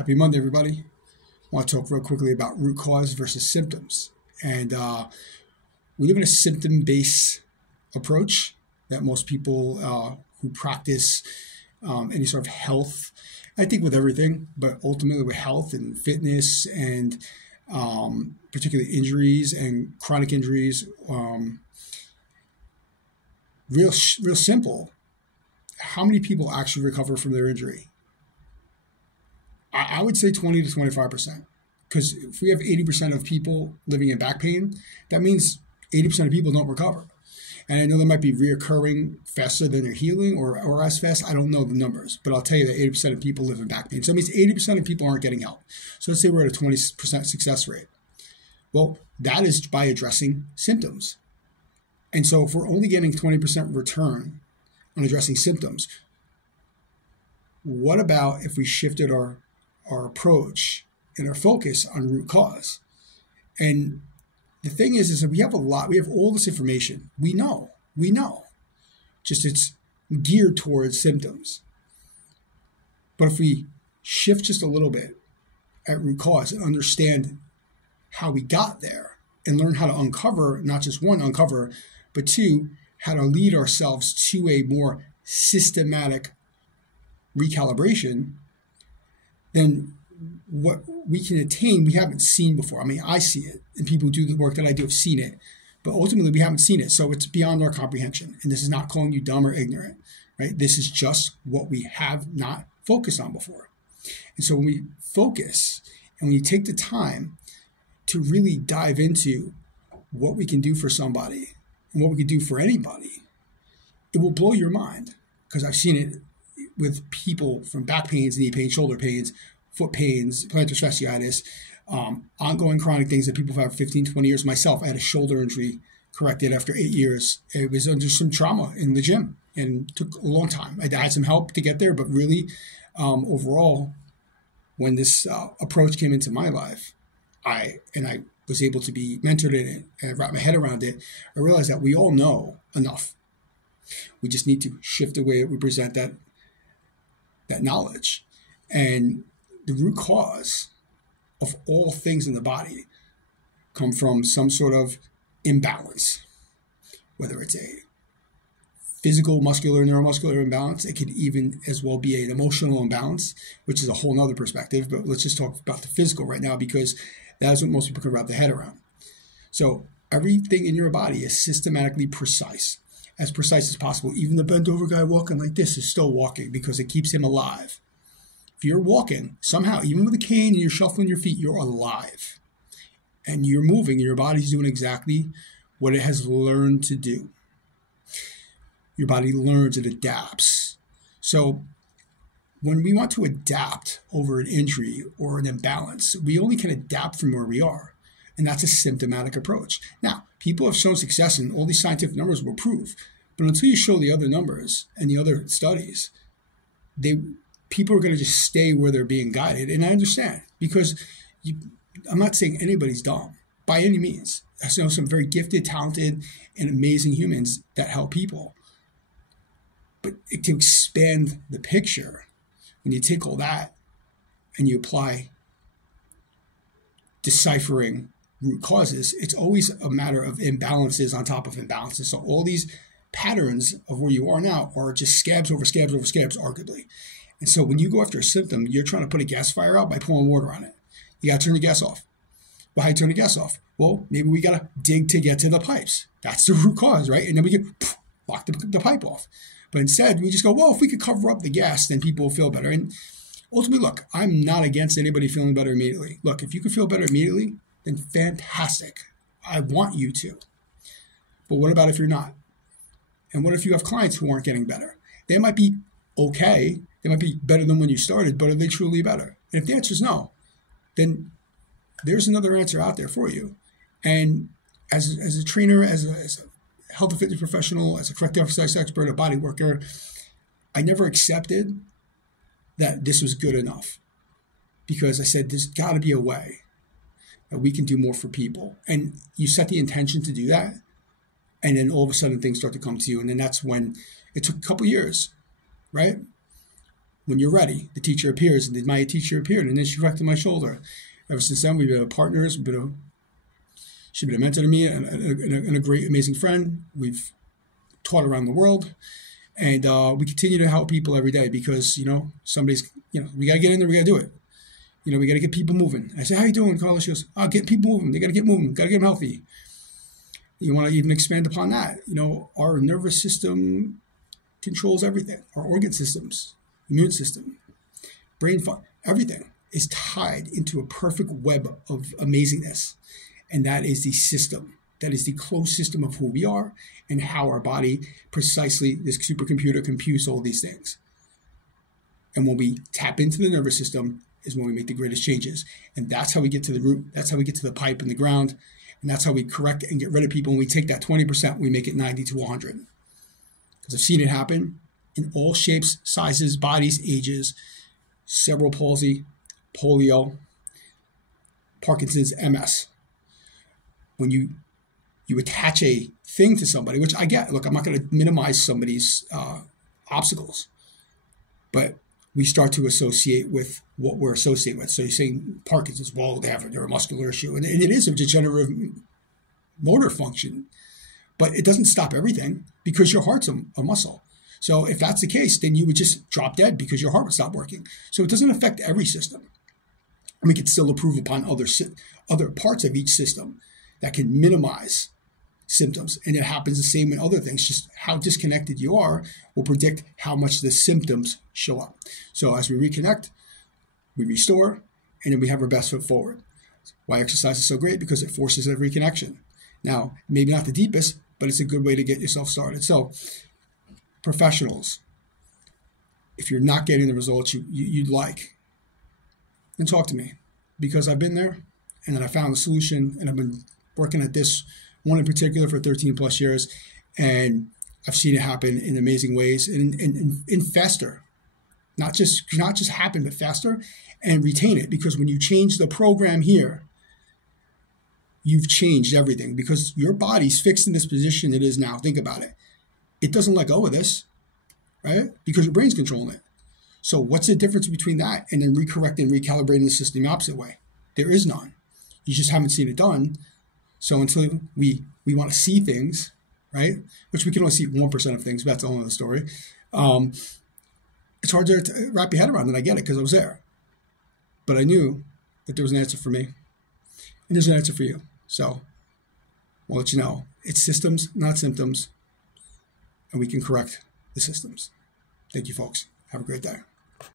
Happy Monday, everybody. I want to talk real quickly about root cause versus symptoms. And we live in a symptom-based approach that most people who practice any sort of health, I think with everything, but ultimately with health and fitness and particularly injuries and chronic injuries, real simple. How many people actually recover from their injury? I would say 20 to 25%. Because if we have 80% of people living in back pain, that means 80% of people don't recover. And I know that might be reoccurring faster than they're healing or as fast. I don't know the numbers, but I'll tell you that 80% of people live in back pain. So it means 80% of people aren't getting help. So let's say we're at a 20% success rate. Well, that is by addressing symptoms. And so if we're only getting 20% return on addressing symptoms, what about if we shifted our approach and our focus on root cause? And the thing is that we have all this information. We know, just it's geared towards symptoms. But if we shift just a little bit at root cause and understand how we got there and learn how to uncover, not just one, uncover, but two, how to lead ourselves to a more systematic recalibration, then what we can attain, we haven't seen before. I mean, I see it, and people who do the work that I do have seen it, but ultimately we haven't seen it. So it's beyond our comprehension. And this is not calling you dumb or ignorant, right? This is just what we have not focused on before. And so when we focus and when you take the time to really dive into what we can do for somebody and what we can do for anybody, it will blow your mind, because I've seen it with people from back pains, knee pain, shoulder pains, foot pains, plantar fasciitis, ongoing chronic things that people have 15, 20 years. Myself, I had a shoulder injury corrected after 8 years. It was under some trauma in the gym and took a long time. I had some help to get there, but really, overall, when this approach came into my life, I was able to be mentored in it and wrap my head around it. I realized that we all know enough. We just need to shift the way we present that knowledge. And the root cause of all things in the body come from some sort of imbalance, whether it's a physical, muscular, neuromuscular imbalance. It could even as well be an emotional imbalance, which is a whole nother perspective. But let's just talk about the physical right now, because that is what most people can wrap their head around. So everything in your body is systematically precise as possible. Even the bent over guy walking like this is still walking because it keeps him alive. If you're walking, somehow, even with a cane and you're shuffling your feet, you're alive. And you're moving, and your body's doing exactly what it has learned to do. Your body learns, it adapts. So when we want to adapt over an injury or an imbalance, we only can adapt from where we are. And that's a symptomatic approach. Now, people have shown success, and all these scientific numbers will prove. But until you show the other numbers and the other studies, people are going to just stay where they're being guided. And I understand, because I'm not saying anybody's dumb by any means. I know some very gifted, talented, and amazing humans that help people. But to expand the picture, when you take all that and you apply deciphering root causes, it's always a matter of imbalances on top of imbalances. So all these patterns of where you are now are just scabs over scabs over scabs, arguably. And so when you go after a symptom, you're trying to put a gas fire out by pouring water on it. You got to turn the gas off. Well, how do you turn the gas off? Well, maybe we got to dig to get to the pipes. That's the root cause, right? And then we can lock the pipe off. But instead, we just go, well, if we could cover up the gas, then people will feel better. And ultimately, look, I'm not against anybody feeling better immediately. Look, if you can feel better immediately, then fantastic. I want you to. But what about if you're not? And what if you have clients who aren't getting better? They might be okay. They might be better than when you started, but are they truly better? And if the answer is no, then there's another answer out there for you. And as a trainer, as a health and fitness professional, as a corrective exercise expert, a body worker, I never accepted that this was good enough, because I said there's got to be a way that we can do more for people. And you set the intention to do that, and then all of a sudden things start to come to you. And then that's when it took a couple years, right? when you're ready, the teacher appears, and my teacher appeared, and then she corrected my shoulder. Ever since then, we've been partners. She's been a mentor to me and a great, amazing friend. We've taught around the world, and we continue to help people every day because, somebody's, we got to get in there, we got to do it. We got to get people moving. I say, how you doing, Carlos? She goes, get people moving. They got to get moving. Got to get them healthy. You want to even expand upon that. Our nervous system controls everything. Our organ systems, immune system, brain, everything is tied into a perfect web of amazingness. And that is the system. That is the closed system of who we are and how our body precisely, this supercomputer, computes all these things. And when we tap into the nervous system is when we make the greatest changes. And that's how we get to the root. That's how we get to the pipe in the ground. And that's how we correct and get rid of people. When we take that 20%, we make it 90 to 100. Because I've seen it happen in all shapes, sizes, bodies, ages, cerebral palsy, polio, Parkinson's, MS. When you attach a thing to somebody, which I get. Look, I'm not going to minimize somebody's obstacles. But we start to associate with what we're associated with. So you're saying Parkinson's, well, they have a neuromuscular issue. And it is a degenerative motor function. But it doesn't stop everything because your heart's a muscle. So if that's the case, then you would just drop dead because your heart would stop working. So it doesn't affect every system. And we can still improve upon other parts of each system that can minimize symptoms. And it happens the same in other things. Just how disconnected you are will predict how much the symptoms show up. So as we reconnect, we restore, and then we have our best foot forward. Why exercise is so great? Because it forces a reconnection. Now, maybe not the deepest, but it's a good way to get yourself started. So professionals, if you're not getting the results you'd like, then talk to me, because I've been there and then I found a solution, and I've been working at this one in particular for 13 plus years, and I've seen it happen in amazing ways and faster. Not just happen, but faster, and retain it. Because when you change the program here, you've changed everything, because your body's fixed in this position it is now. Think about it. It doesn't let go of this, right? Because your brain's controlling it. So what's the difference between that and then recorrecting, recalibrating the system the opposite way? There is none. You just haven't seen it done. So until we want to see things, right? Which we can only see 1% of things, but that's a whole other story. It's hard to wrap your head around, and I get it because I was there. But I knew that there was an answer for me, and there's an answer for you. So I'll let you know. It's systems, not symptoms, and we can correct the systems. Thank you, folks. Have a great day.